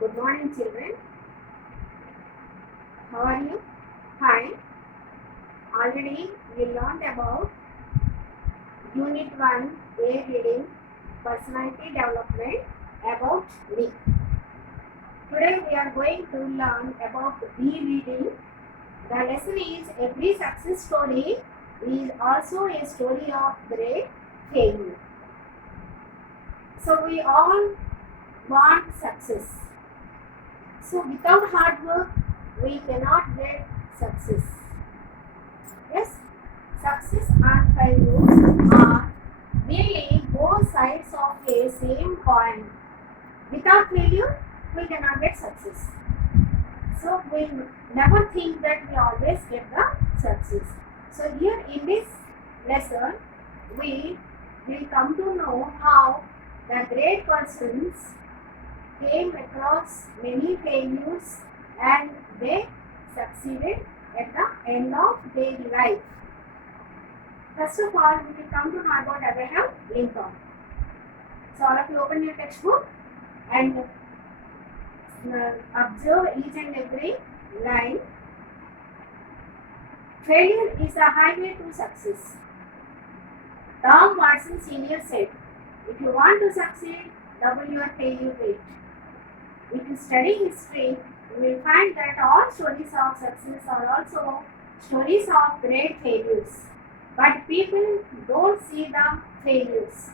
Good morning, children. How are you? Fine. Already we learned about Unit 1 A reading personality development about me. Today we are going to learn about B reading. The lesson is every success story is also a story of great failure. So we all want success. So without hard work, we cannot get success. Yes, success and failure are really both sides of a same coin. Without failure, we cannot get success. So we never think that we always get the success. So here in this lesson, we will come to know how the great persons came across many failures and they succeeded at the end of their life. First of all, we will come to know about Abraham Lincoln. So all of you open your textbook and observe each and every line. Failure is the highway to success. Tom Watson Sr. said, if you want to succeed, double your failure rate. If you study history, you will find that all stories of success are also stories of great failures. But people don't see the failures.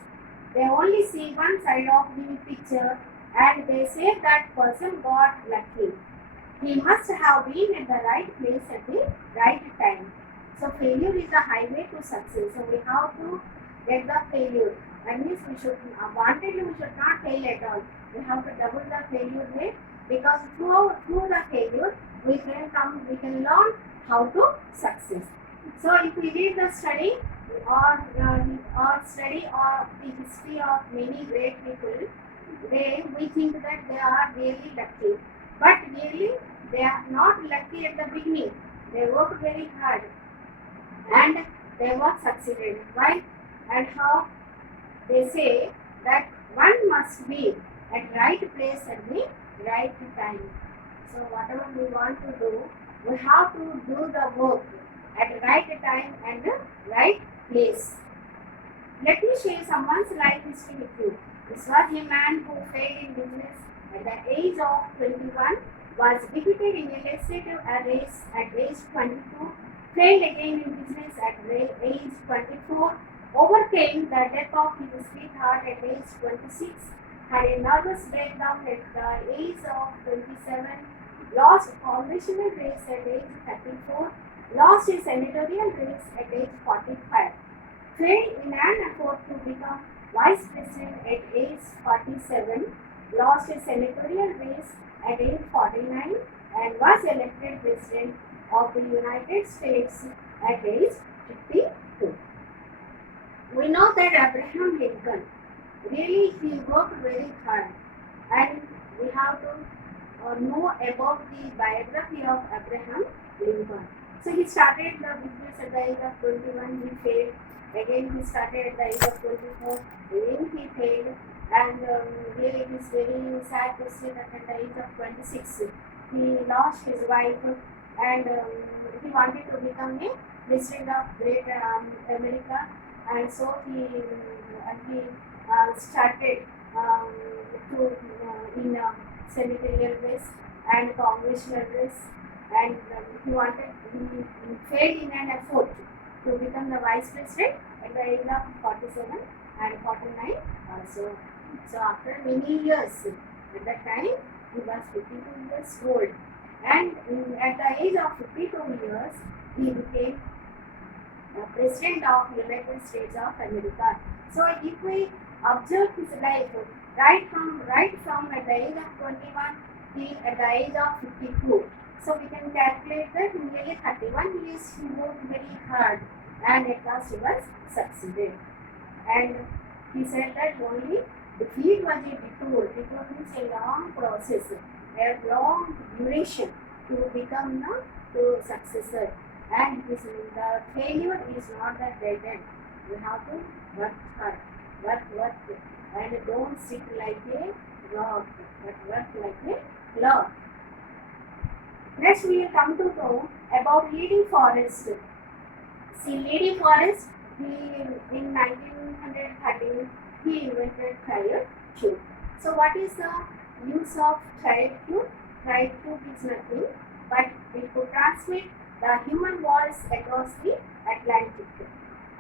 They only see one side of the picture and they say that person got lucky. He must have been at the right place at the right time. So failure is the highway to success. So we have to get the failure. That means we should not fail at all. We have to double the failure rate because through the failure we can learn how to success. So if we read the study or study of the history of many great people, we think that they are really lucky. But really they are not lucky at the beginning. They worked very hard and they were succeeded. Why and how? They say that one must be at right place at the right time. So whatever we want to do, we have to do the work at right time and the right place. Let me share someone's life history with you. This was a man who failed in business at the age of 21, was defeated in a legislative race at age 22, failed again in business at age 24, overcame the death of his sweetheart at age 26, had a nervous breakdown at the age of 27, lost congressional race at age 34, lost his senatorial race at age 45, failed in an effort to become vice president at age 47, lost his senatorial race at age 49, and was elected president of the United States at age 52. We know that Abraham Lincoln, really he worked very hard, and we have to know about the biography of Abraham Lincoln. So he started the business at the age of 21, he failed. Again he started at the age of 24, again he failed, and really it is very sad to see that at the age of 26 he lost his wife and he wanted to become a president of great America, and so he started to in senatorial race and congressional race, and he failed in an effort to become the vice president at the age of 47 and 49 also. So after many years, at that time he was 52 years old, and at the age of 52 years he became president of United States of America. So if we observe his life right from at the age of 21 till at the age of 52, so we can calculate that in nearly 31 years he worked very hard and at last he was succeeded. And he said that only defeat was a detour. Detour means a long process, a long duration to become the successor. And the failure is not the dead end. You have to work hard, work, and don't sit like a rock. but worked like a clock. Next, we will come to know about Lady Forest. See, Lady Forest, in 1913, he invented triode tube. So, what is the use of triode tube? Triode tube is nothing but it could transmit the human voice across the Atlantic.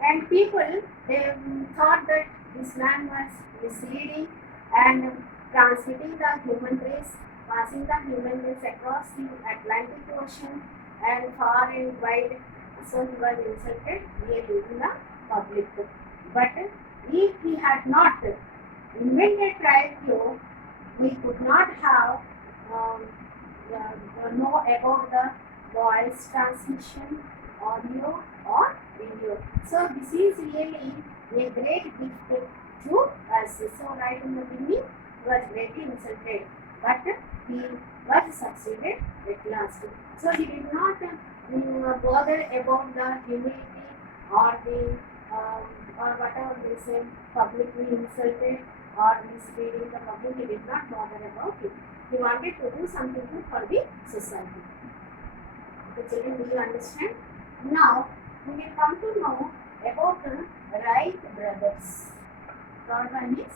And people, they thought that this man was misleading and transmitting the human race, passing the human race across the Atlantic Ocean and far and wide. So he was insulted really in the public. But if he had not invented triode, we could not have know about the voice transmission, audio or video. So this is really a great gift to us. So right in the beginning he was greatly insulted, but he was succeeded at last. So he did not bother about the humility or the or whatever they said, publicly insulted or misleading the public. He did not bother about it. He wanted to do something good for the society. Okay, children, do you understand? Now we will come to know about the Wright brothers. Third one is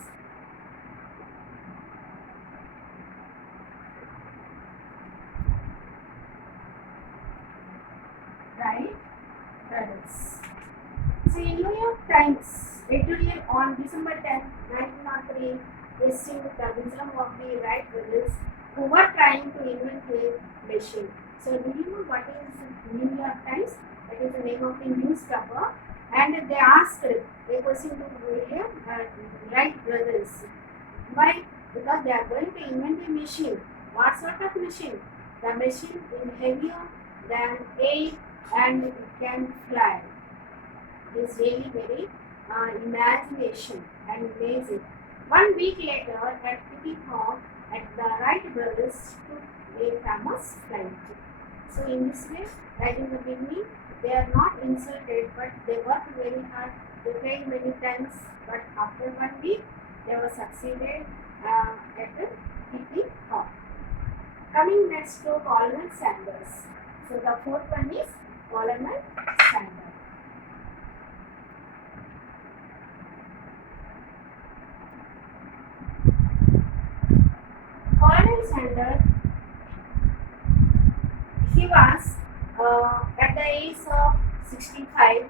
Wright brothers. See, New York Times editorial on December 10, 1903 listing the wisdom of the Wright brothers who were trying to invent a machine. So, do you know what is New York Times? That is the name of the newspaper. And they asked a question to William Wright brothers. Why? Because they are going to invent a machine. What sort of machine? The machine is heavier than air and it can fly. It is really very imagination and amazing. 1 week later, at Kitty Hawk, at the Wright brothers took a famous flight. So in this way, right in the beginning, they are not insulted, but they worked very hard. They failed many times, but after 1 week, they were succeeded at Kitty Hawk. Coming next to Coleman Sanders. So the fourth one is Coleman Sanders. Coleman Sanders, he was at the age of 65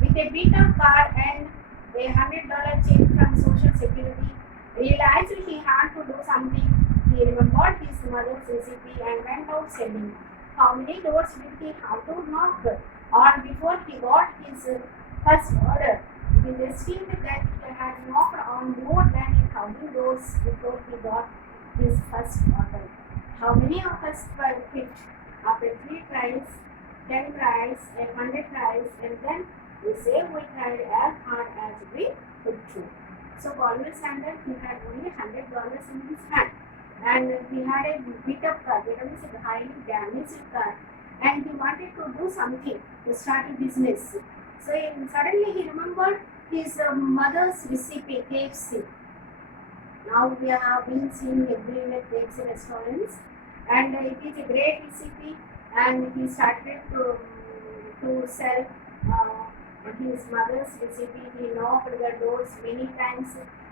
with a beat up car and a $100 check from Social Security. Realized he had to do something. He remembered his mother's recipe and went out selling. How many doors did he have to knock? Or before he got his first order, it is estimated that he had knocked on more than 1,000 doors before he got his first order. How many of us were picked after 3 tries, 10 tries, 100 tries, and then we say we tried as hard as we could do. So Coleman Sanders, he had only $100 in his hand, and he had a beat up car, that is a highly damaged car, and he wanted to do something to start a business. So suddenly he remembered his mother's recipe, KFC. Now we have been seeing everywhere KFC restaurants, and it is a great recipe, and he started to sell his mother's recipe. He knocked the doors many times.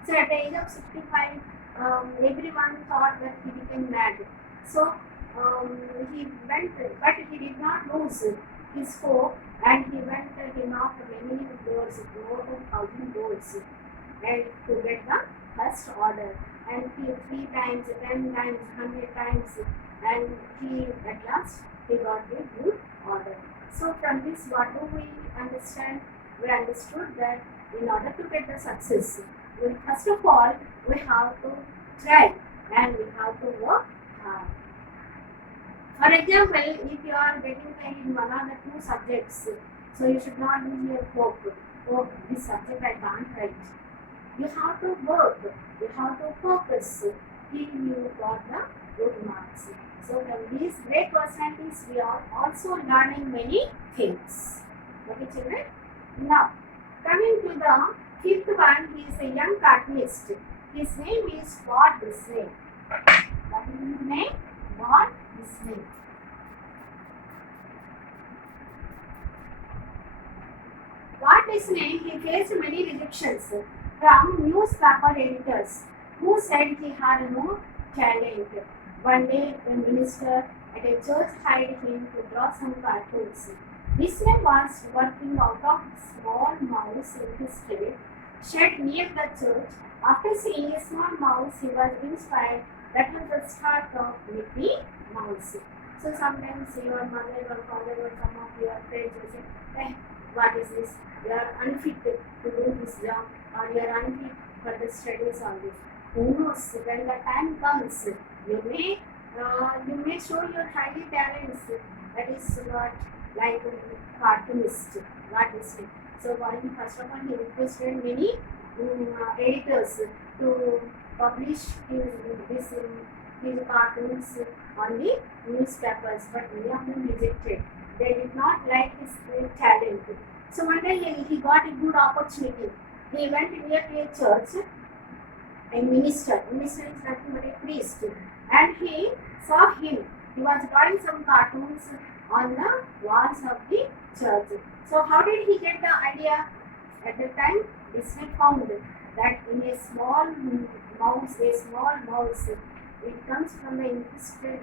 So at the age of 65, everyone thought that he became mad. So he went, but he did not lose his hope, and he knocked many doors, more than 1,000 doors, and to get the first order. And he 3 times, 10 times, 100 times, and at last he got a good order. So from this, what do we understand? We understood that in order to get the success, first of all, we have to try and we have to work hard. For example, if you are getting failed in one or the 2 subjects, so you should not lose your hope. Oh, this subject I can't write. You have to work, you have to focus till you got the good marks. So from these great personalities, we are also learning many things. Okay, children? Now, coming to the 5th one, he is a young cartoonist. His name is Walt Disney. name? Walt Disney. Walt Disney, he faced many rejections from newspaper editors who said he had no talent. One day, the minister at a church hired him to draw some cartoons. Disney was working out of a small mouse in his shed near the church. After seeing a small mouse, he was inspired. That was the start of Mickey Mouse. So sometimes your mother or father or some of your friends will say, hey, what is this? You are unfit to do this job, or you are unfit for the studies on this. Who knows, when the time comes, you may show your highly talents. That is what like cartoonist, what is it? So first of all, he requested many editors to publish his cartoons on the newspapers, but many of them rejected. They did not like his talent. So one day he got a good opportunity. He went near to a church, a minister is nothing but a priest, and he saw him. He was drawing some cartoons on the walls of the church. So how did he get the idea? At the time, Disney found that in a small mouse, it comes from the infested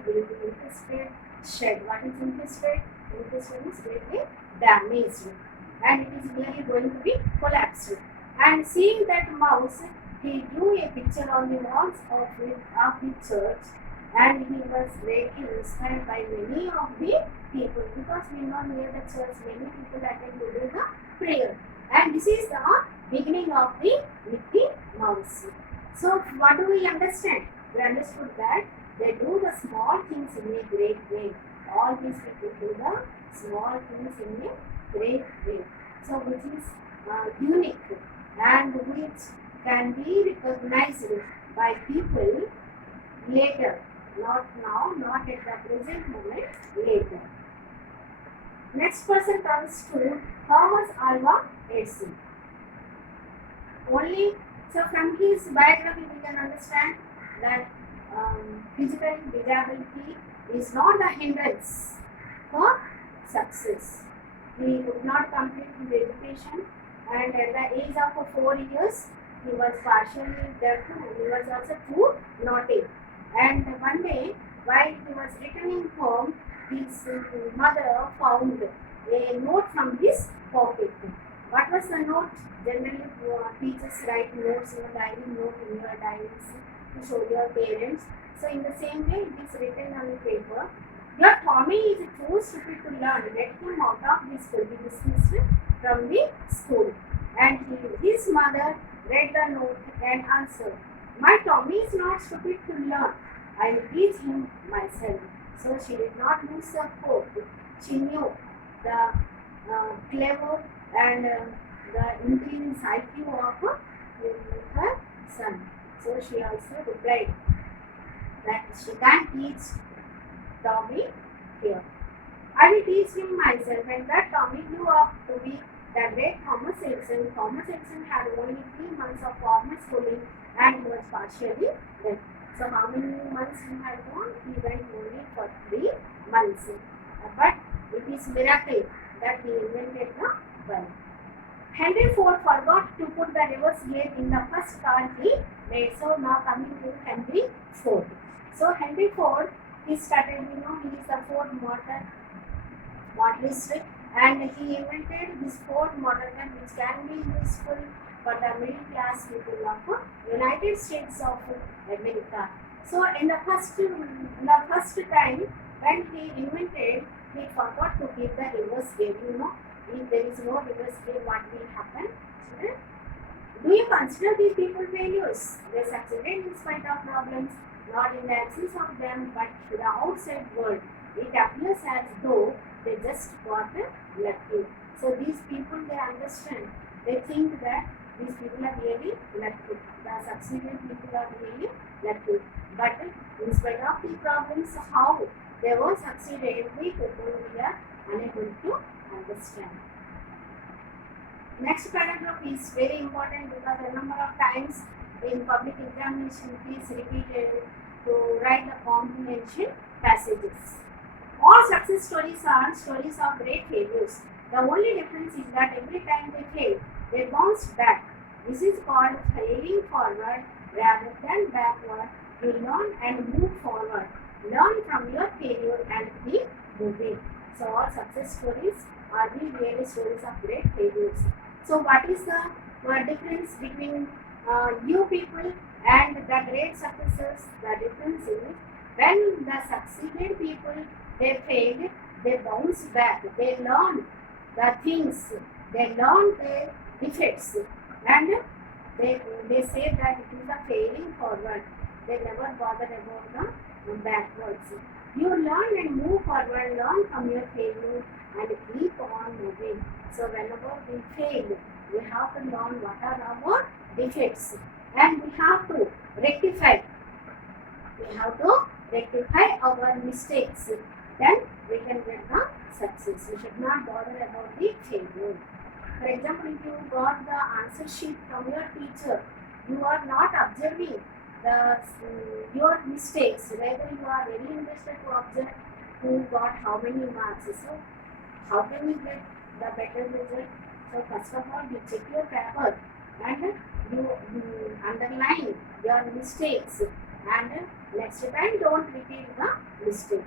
shed. What is infested? Infested is greatly damaged, and it is nearly going to be collapsed. And seeing that mouse, he drew a picture on the walls of the church, and he was greatly inspired by many of the people, because we know near the church many people attend to do the prayer. And this is the beginning of the Mickey Mouse. So what do we understand? We understood that they do the small things in a great way. All these people do the small things in a great way. So which is unique and which can be recognized by people later. Not now, not at the present moment, later. Next person comes to Thomas Alva Edison. So from his biography we can understand that physical disability is not the hindrance for success. He could not complete his education, and at the age of 4 years he was partially deaf and he was also too naughty. And one day, while he was returning home, his mother found a note from his pocket. What was the note? Generally, teachers write notes in your diary, note in your diaries to show your parents. So in the same way, it is written on the paper. Your Tommy is too stupid to learn. Let him out of this school. Be dismissed from the school. And his mother read the note and answered, my Tommy is not stupid to learn. I will teach him myself. So she did not lose her hope. She knew the clever and the intelligence IQ of her son. So she also replied that she can teach Tommy here. I will teach him myself. And that Tommy grew up to be the great Thomas Edison. Thomas Edison had only 3 months of formal schooling and he was partially deaf. So how many months he had gone? He went only for 3 months. But it is miracle that he invented the bulb. Henry Ford forgot to put the reverse gear in the first car he made. So now coming to Henry Ford. So Henry Ford, he started, he is the Ford motorist, and he invented this Ford motor gun which can be useful for the middle class people of United States of America. So in the first time when he invented, he forgot to give the reverse gear. If there is no reverse gear, what will happen? Do you consider these people failures? They succeeded in spite of problems, not in the absence of them, but to the outside world. It appears as though they just got lucky. So these people, they understand. They think that these people are really lucky. The succeeded people are really lucky. But in spite of the problems, how they were succeeded, we are unable to understand. Next paragraph is very important because a number of times in public examination, please repeat it. to write the comprehension passages. All success stories are stories of great failures. The only difference is that every time they fail, they bounce back. This is called failing forward rather than backward. You learn and move forward. Learn from your failure and keep moving. So all success stories are the really stories of great failures. So what is the difference between you people and the great successes? The difference is when the succeeded people they failed, they bounce back, they learn the things, they learn their defects, and they say that it is a failing forward. They never bothered about the backwards. You learn and move forward, learn from your failure and keep on moving. So whenever we fail, we have to learn what are our defects and we have to rectify. We have to rectify our mistakes. Then we can get the success. We should not bother about the failure. For example, if you got the answer sheet from your teacher, you are not observing your mistakes. Rather, you are very interested to observe who got how many marks. So, how can you get the better result? So, first of all, you check your paper and you underline your mistakes. And next time, don't repeat the mistake.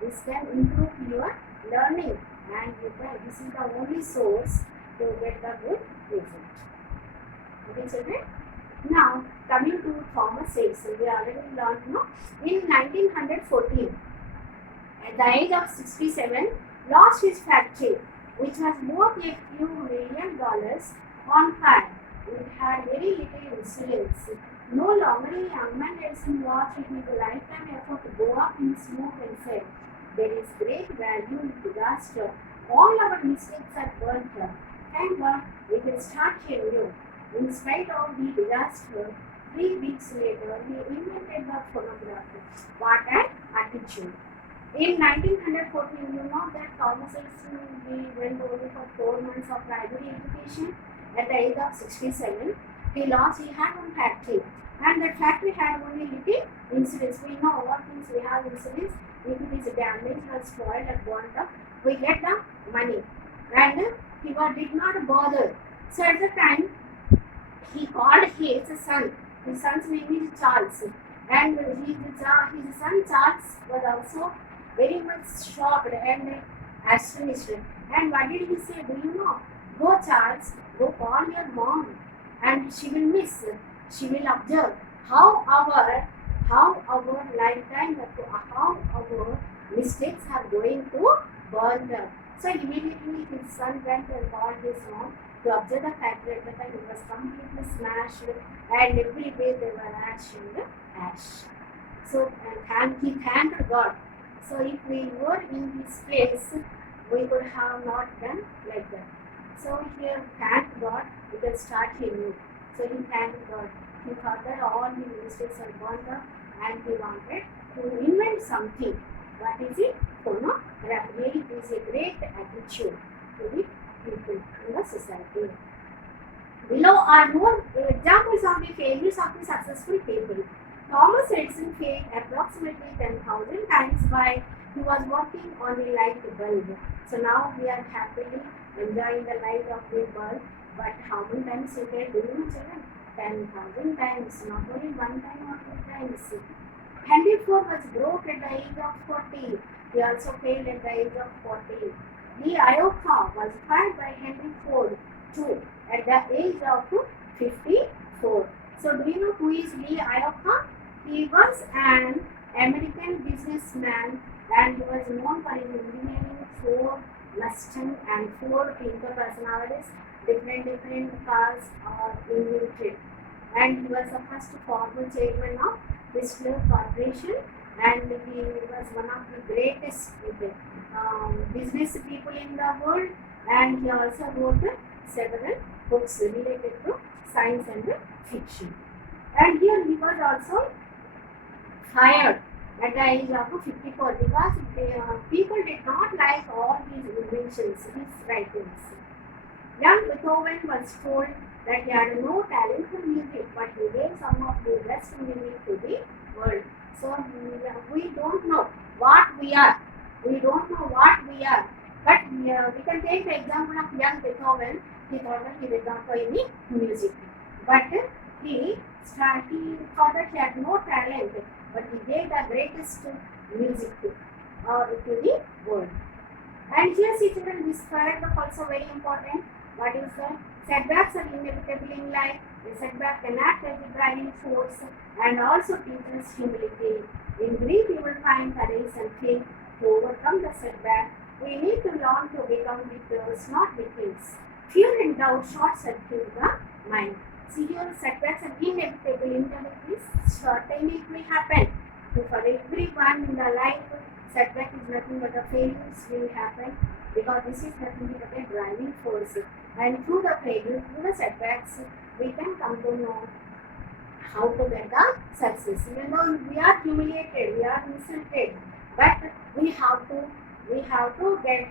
This can improve your learning, and this is the only source to get the good result. Okay, children. Now, coming to Thomas Edison, we already learned, in 1914, at the age of 67, lost his factory, which was worth a few $1 million on fire. It had very little incidents. No longer a young man Edison watched his lifetime effort go up in smoke and said, "There is great value in disaster. All our mistakes are burnt up. Thank God we can start here new." In spite of the disaster, 3 weeks later, he invented the phonograph. What an attitude! In 1914, you know that Thomas Edison went only for 4 months of primary education. At the age of 67, he had one factory, and that factory had only little incidents. We know what things we have incidents. If it is damaged or spoiled or burnt up, we get the money. And he did not bother. So at the time, he called his son. His son's name is Charles. And his son Charles was also very much shocked and astonished. And what did he say? Do you know? Go, Charles, go call your mom, and she will miss. She will observe how our lifetime, how our mistakes are going to burn up. So immediately his son went and called his mom to observe the factory. At the time it was completely smashed, and everywhere there were ash. So he thanked God. So if we were in his place, we could have not done like that. So here, thank God, we can start here. So he thanked God. He thought that all his mistakes are burned up, and he wanted to invent something. What is it? Phonograph. Really, it is a great attitude to the people in the society. Below are more examples of the failures of the successful people. Thomas Edison failed approximately 10,000 times while he was working on the light bulb. So now we are happily enjoying the light of the bulb. But how many times you failed? Do you know, children? 10,000 times, not only one time or 2 times. Henry Ford was broke at the age of 40. He also failed at the age of 40. Lee Iacocca was fired by Henry Ford too at the age of 54. So do you know who is Lee Iacocca? He was an American businessman, and he was known for his engineering Ford Mustang and Ford Pinto personalities. Different cars are invented, and he was the first former chairman of Chrysler Corporation, and he was one of the greatest business people in the world, and he also wrote several books related to science and fiction. And here he was also fired at the age of 54 because people did not like all his inventions, his writings. Young Beethoven was told that he had no talent for music, but he gave some of the best music to the world. So we don't know what we are. We don't know what we are. But we can take the example of young Beethoven. He thought that he did not play any music. But he thought that he had no talent. But he gave the greatest music to the world. And here, see children, this paragraph also very important. What is the setbacks are inevitable in life. The setback can act as a driving force and also teaches humility. In grief, you will find courage and faith to overcome the setback. We need to learn to become victors, not victims. Fear and doubt short circuit the mind. See here, setbacks are inevitable. Inevitability certainly it will happen. So for everyone in the life, setback is nothing but a failures will happen because this is nothing but a driving force. And through the failure, through the setbacks, we can come to know how to get the success. Even though we are humiliated, we are insulted, but we have to get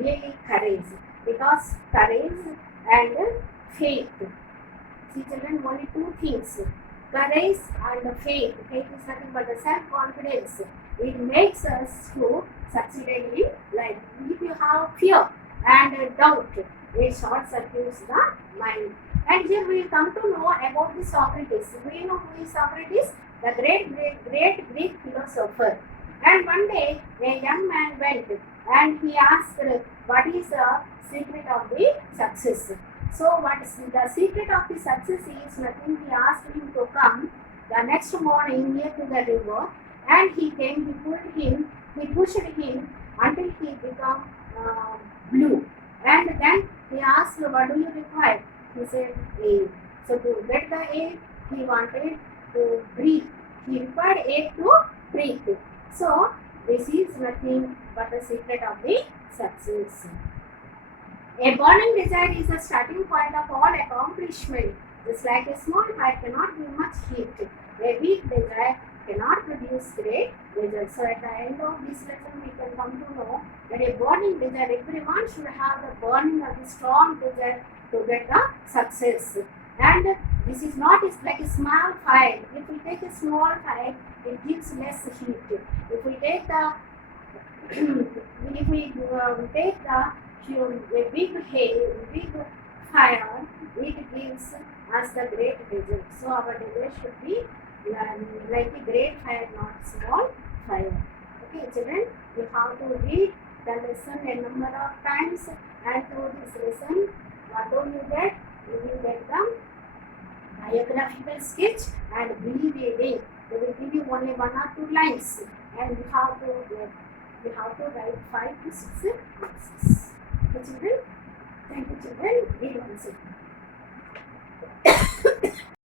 really courage, because courage and faith. See children, only two things: courage and faith. Faith is nothing but the self-confidence. It makes us to succeed in life. If you have fear and doubt, it short circuits the mind. And here we come to know about the Socrates. We know who is Socrates, the great Greek philosopher. And one day a young man went and he asked, what is the secret of the success? So what is the secret of the success is nothing. He asked him to come the next morning near to the river, and he came, he pushed him until he became blue. And then he asked, what do you require? He said, air. So to get the air, he wanted to breathe. He required air to breathe. So this is nothing but the secret of the success. A burning desire is the starting point of all accomplishment. Just like a small fire cannot give much heat, a weak desire cannot produce great results. So at the end of this lesson, we can come to know that a burning desire, everyone should have the burning of the strong desire to get the success. And this is not like a small fire. If we take a small fire, it gives less heat. If we take the a big fire, it gives us the great result. So our desire should be like a great fire, not small fire. Okay, children, you have to read the lesson a number of times, and through this lesson, what do you get? You will get the biographical sketch and rereading. They will give you only 1 or 2 lines, and you have to write 5 to 6 answers. Okay, children? Thank you, children. Read once again.